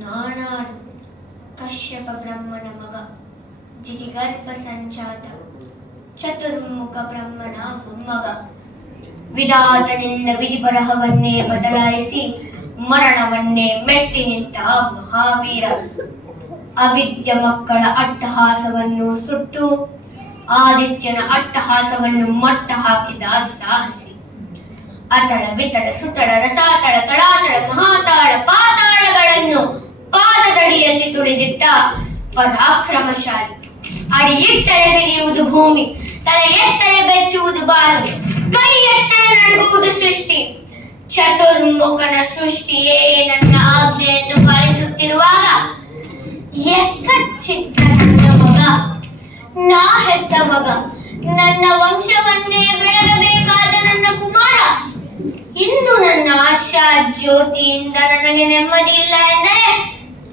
ನಾನಾರು ಕಶ್ಯಪ ಬ್ರಹ್ಮನ ಮಗ, ಜಿತಿಗರ್ಭ ಸಂಜಾತ, ಚತುರ್ಮುಖ ಬ್ರಹ್ಮನ ಮೊಮ್ಮಗ. ವಿಧಾತನಿಂದ ವಿಧಿ ಬರಹವನ್ನೇ ಬದಲಾಯಿಸಿ ಮರಣವನ್ನೇ ಮೆಟ್ಟಿ ನಿಂತ ಮಹಾವೀರ. ಅವಿದ್ಯ ಮಕ್ಕಳ ಅಟ್ಟಹಾಸವನ್ನು ಸುಟ್ಟು ಆದಿತ್ಯನ ಅಟ್ಟಹಾಸವನ್ನು ಮಟ್ಟ ಹಾಕಿದ ಸಾಹಸಿ. ಅತಳ ವಿತಳ ಸುತಳ ರಸಾತಳ ತಳಾತಳ ಮಹಾತಾಳ ಪಾತಾಳಗಳನ್ನು ಪಾದದಡಿಯಲ್ಲಿ ತುಳಿದಿದ್ದ ಪರಾಕ್ರಮಶಾಲಿ. ಅಡಿ ಇಟ್ಟರೆ ಬಿರಿಯುವುದು ಭೂಮಿ, ತಲೆ ಎತ್ತರೆ ಬೆಚ್ಚುವುದು ಬಾನು, ಕೈ ಎತ್ತರೆ ನಡುಗುವುದು ಸೃಷ್ಟಿ. ಚತುರ್ಮುಖನ ಸೃಷ್ಟಿಯೇ ನನ್ನ ಆಜ್ಞೆ ಎಂದು ಪಾಲಿಸುತ್ತಿರುವಾಗ ಎಕ್ಕಚ್ಚಿತ್ತ ನನ್ನ ಮಗ, ನಾ ಹೆತ್ತ ಮಗ, ನನ್ನ ವಂಶವನ್ನೇ ಬೆಳಗಬೇಕಾದ ನನ್ನ ಕುಮಾರ ಇಂದು ನನ್ನ ಆಶಾ ಜ್ಯೋತಿಯಿಂದ ನನಗೆ ನೆಮ್ಮದಿ ಇಲ್ಲ ಎಂದರೆ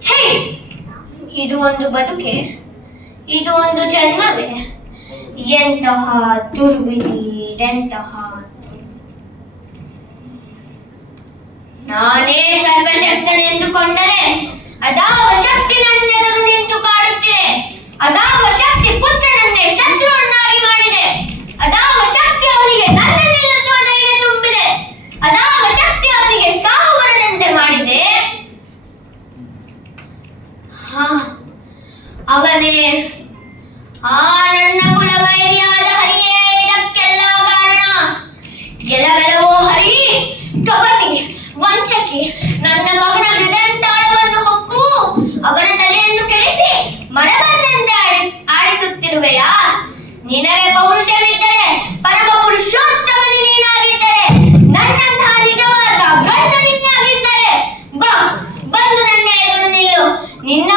ಛೇ, ಇದು ಒಂದು ಬದುಕೆ? ಇದು ಒಂದು ಜನ್ಮವೇ? ಎಂತಹ ದುರ್ವಿಧಿ, ಎಂತಹ ನಾನೇ ಸರ್ವಶಕ್ತನೆಂದುಕೊಂಡರೆ ಅದಾವ ಶಕ್ತಿ ನನ್ನೆದುರು ನಿಂತು ಕಾಡುತ್ತಿದೆ. ಅದಾವ ಶಕ್ತಿ ಪುತ್ರನನ್ನೇ ಶತ್ರುವನ್ನಾಗಿ ಮಾಡಿದೆ. ಅದಾವ ಶಕ್ತಿ ಅವನಿಗೆ ನನ್ನನ್ನು ನಿಲ್ಲಿಸುವ ಧೈರ್ಯ ತುಂಬಿದೆ. ಅದಾವ ಶಕ್ತಿ ಅವನಿಗೆ ಸಾವು ಬರದಂತೆ ಮಾಡಿದೆ. ಅವನೇ ಆ ನನ್ನ ಕುಲವೈರಿಯಾದ ಹರಿಯೇ ಇದಕ್ಕೆಲ್ಲ ಕಾರಣ. ಗೆಲವೆಲವೋ ಹರಿ, ಕಪಟಿ, ವಂಚಕಿ, ನನ್ನ ಮಗನ ಹೃದಯತಾಳವನ್ನು ಹೊಕ್ಕು ಅವನ ತಲೆಯನ್ನು ಕೆಡಿಸಿ ಮರವನ್ನಂತೆ ಆಡಿಸುತ್ತಿರುವೆಯಾ? ನಿನಗೆ ಪೌರುಷವಿದ್ದರೆ, ಪರಮ ಪುರುಷೋತ್ತಮನಿ ನೀನಾಗಿದ್ದರೆ, ನನ್ನಂತಹ ನಿಜವಾದ ಗಂಡ ನೀನಾಗಿದ್ದರೆ ಬಾ, ಬಂದು ನನ್ನ ಎದುರು ನಿಲ್ಲು. ನಿನ್ನ